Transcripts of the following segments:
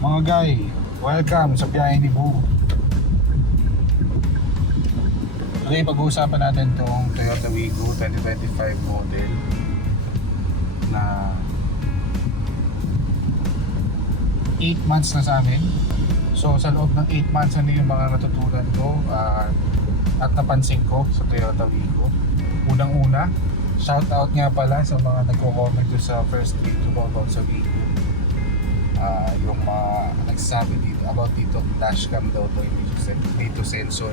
Mga guy, welcome sa biyahe ni Boo. Today pag-uusapan natin itong Toyota Wigo 2025 model na 8 months na sa amin. So sa loob ng 8 months ano yung mga natutunan ko at napansin ko sa Toyota Wigo. Unang-una, shout out nga pala sa mga nagko-comment ko sa first video ko about sa Wigo. Yung mga nagsasabi dito about dito dashcam daw to, hindi siya dito sensor.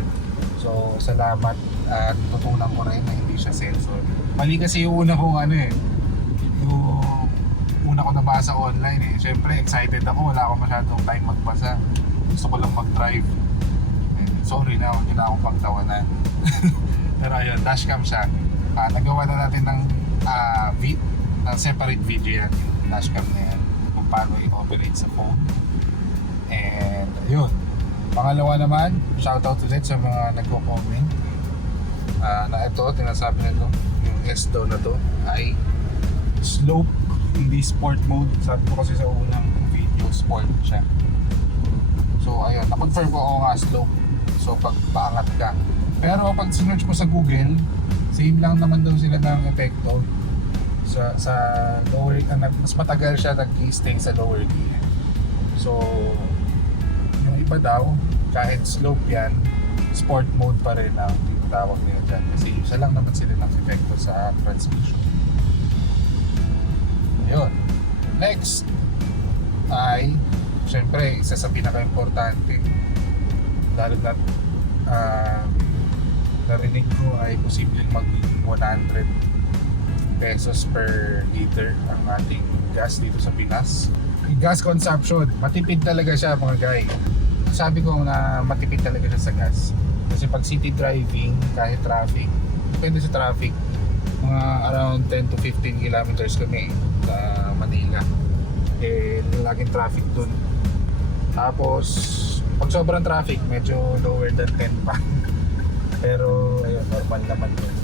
So salamat at tutunan ko rin na hindi siya sensor. Mali kasi yung una kong yung una ko nabasa online Siyempre excited ako, wala akong masyadong time magbasa. Gusto ko lang mag-drive. Sorry na, hindi na akong pagtawanan. Pero ayun, dashcam siya. Nagawa na natin ng separate video yan, yung dashcam na yan, kung paano i-operate sa phone. And yun, pangalawa naman, shoutout ulit sa mga nagko-comment na ito, tinasabi na ito, yung S daw na to ay slope, hindi sport mode. Sabi ko kasi sa unang video, sport siya. So ayun, na-confirm ko nga slope. So pag paangat ka. Pero pag sinerch mo sa Google, same lang naman daw sila ng epekto sa lower, mas matagal siya nag-stay sa lower gear. So yung iba daw, kahit slope yan, sport mode pa rin ang tawag nila dyan. Kasi isa lang naman sila ng epekto sa transmission. Ayun. Next ay syempre isa sa pinaka-importante, lalo na narinig ko ay posibleng maging 100 pesos per liter ang ating gas dito sa Pinas. Yung gas consumption, matipid talaga siya mga guy. Sabi ko na matipid talaga siya sa gas. Kasi pag city driving, kahit traffic, depende sa traffic, mga around 10 to 15 kilometers kami sa Manila. Laging traffic dun. Tapos pag sobrang traffic, medyo lower than 10 pa. Pero ayun, normal naman yun.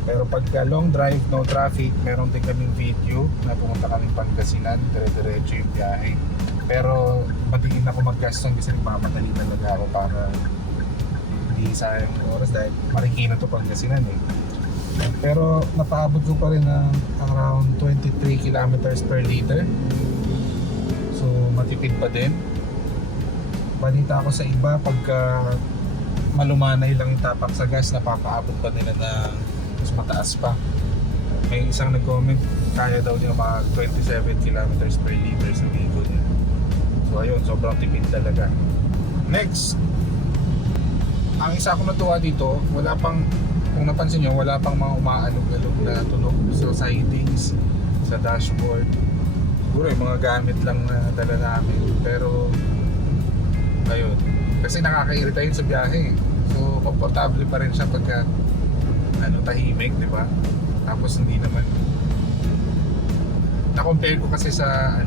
Pero pagka long drive, no traffic, meron din kaming video na pumunta kaming Pangasinan, dire-diretso yung biyahe. Pero matigin ako mag-gaston kasi nagmamadali talaga ako para hindi sayang yung oras dahil Marikina to Pangasinan Pero napaabot ko pa rin ng around 23 kilometers per liter. So matipid pa din. Balita ko sa iba, pagka malumanay lang yung tapak sa gas, napapaabot pa nila ng mas mataas pa. May isang nag-comment, kaya daw niya mag 27 kilometers per liter sa Wigo niya. So ayun, sobrang tipid talaga. Next, ang isa ko natuwa dito, wala pang, kung napansin nyo, wala pang mga umaalog-alog na tunog sa sidings, sa dashboard. Siguro yung mga gamit lang na dala namin. Pero ayun, kasi nakaka-irita yun sa biyahe. So komportable pa rin siya pagka tahimik, di ba? Tapos hindi naman, na-compare ko kasi sa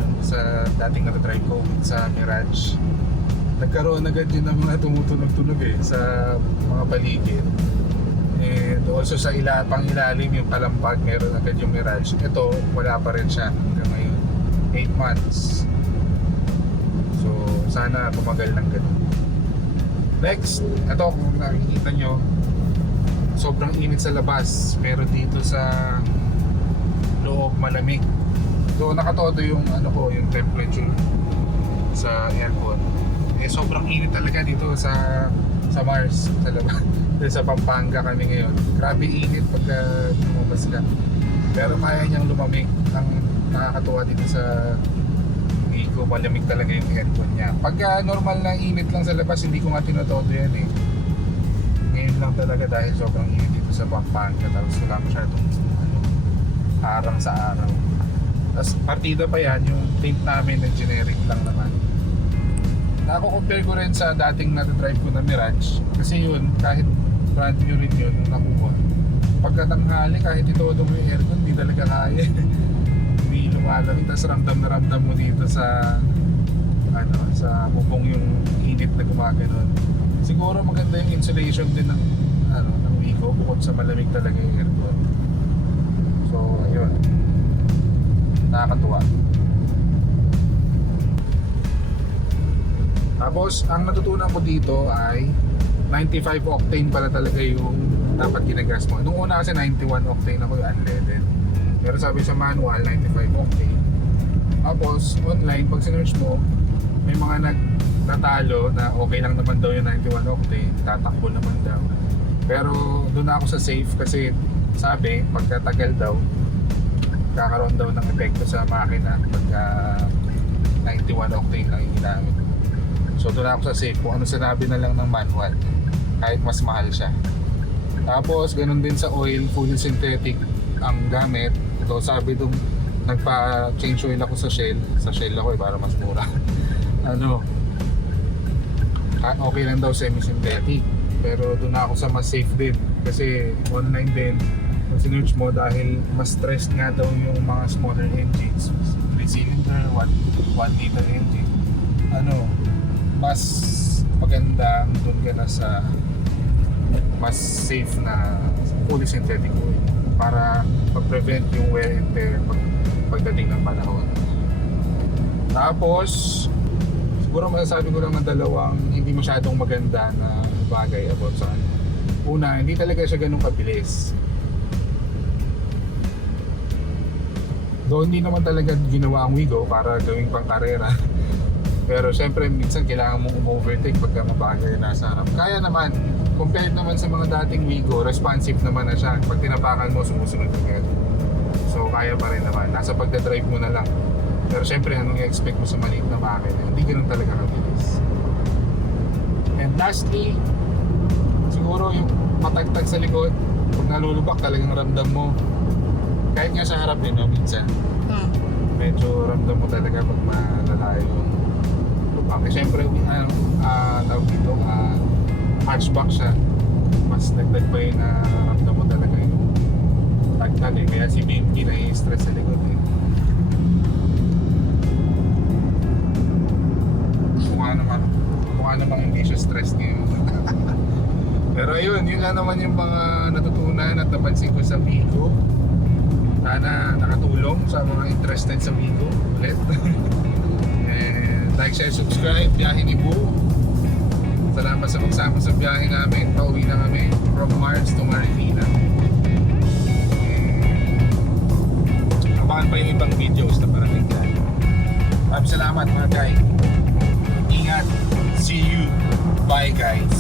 dating na-drive ko sa Mirage. Nagkaroon agad yun ng mga tumutunog-tunog sa mga paligid. And also sa pang-ilalim yung palampag, meron agad yung Mirage. Ito, wala pa rin siya hanggang ngayon, 8 months. So sana tumagal ng ganun. Next, ito kung nakikita nyo, sobrang init sa labas, pero dito sa loob malamig. So nakatodo yung yung temperature sa aircon. Sobrang init talaga dito sa Mars, sa labas. Sa Pampanga kami ngayon. Grabe init pagka lumabas ka. Pero kaya niyang lumamig. Ang nakakatuwa dito sa Wigo, malamig talaga yung aircon niya. Pagka normal na init lang sa labas, hindi ko nga tinotodo yan Ngayon lang talaga dahil sobrang init dito sa Pampanga. Tapos wala masyadong harang sa araw. Tapos partida pa yan, yung paint namin na generic lang naman. Nako-compare ko rin sa dating na-drive ko na Mirage. Kasi yun, kahit brand new rin yun nung nakuha, pagka tanghali, kahit itodo mo yung aircon, hindi talaga kaya. Hindi lumalamig. Tapos ramdam na ramdam mo dito sa sa bubong yung init na gumaganon. Siguro maganda yung insulation din ng Wigo bukod sa malamig talaga yung aircon. So ayun, nakakatuwa. Tapos, ang natutunan ko dito ay 95 octane pala talaga yung dapat ginagas mo. Nung una kasi 91 octane ako yung unleaded. Pero sabi sa manual, 95 octane. Tapos, online, pag sinearch mo, may mga nagtatalo na okay lang naman daw yung 91 octane, tatakbo naman daw. Pero doon ako sa safe kasi sabi, pagkatagal daw, kakaroon daw ng epekto sa makina pagka 91 octane lang yung ginamit. So doon ako sa safe kung ano sinabi na lang ng manual, kahit mas mahal siya. Tapos ganun din sa oil, fully synthetic ang gamit. Ito sabi doon, nagpa-change oil ako sa Shell ako para mas mura. Okay lang daw semi-synthetic, pero doon ako sa mas safe din kasi online din kung sinearch mo dahil mas stressed nga daw yung mga smaller engines, 3 cylinder, 1 liter engine, mas maganda doon ka na sa mas safe na fully synthetic oil para mag-prevent yung wear and tear pagdating ng panahon. Tapos siguro masasabi ko lang ng dalawang hindi masyadong maganda na bagay about sa ano. Una, hindi talaga siya ganun kabilis. Though hindi naman talaga ginawa ang Wigo para gawing pang karera. Pero syempre minsan kailangan mong overtake pagka mabagay na nasa harap. Kaya naman, compared naman sa mga dating Wigo, responsive naman na siya. Pag tinapakan mo, sumusunod agad. So kaya pa rin naman, nasa pagdadrive mo na lang. Pero syempre, anong i-expect mo sa maliit na makina? Hindi ganun talaga kabilis. And lastly, siguro yung matagtag sa likod, pag nalulubak talagang ramdam mo. Kahit nga sa harap din, no, minsan. Medyo ramdam mo talaga pag malalayo yung lubak. Eh, syempre, tawag dito, hatchback siya. Mas nagdag pa yun na ramdam mo talaga yung tagtag eh. Kaya si BMK na-stress sa likod eh. Mukha naman hindi siya stress ngayon. Pero yun lang naman yung mga natutunan at napansin ko sa Wigo. Sana nakatulong sa mga interested sa Wigo ulit. And like, share, subscribe. Biyahe ni Boo. Salamat sa magsama sa biyahe namin. Pauwi na kami from Mars to Marikina. Abangan pa yung ibang videos na parating dyan. Maraming salamat mga guys. Ingat. See you. Bye guys.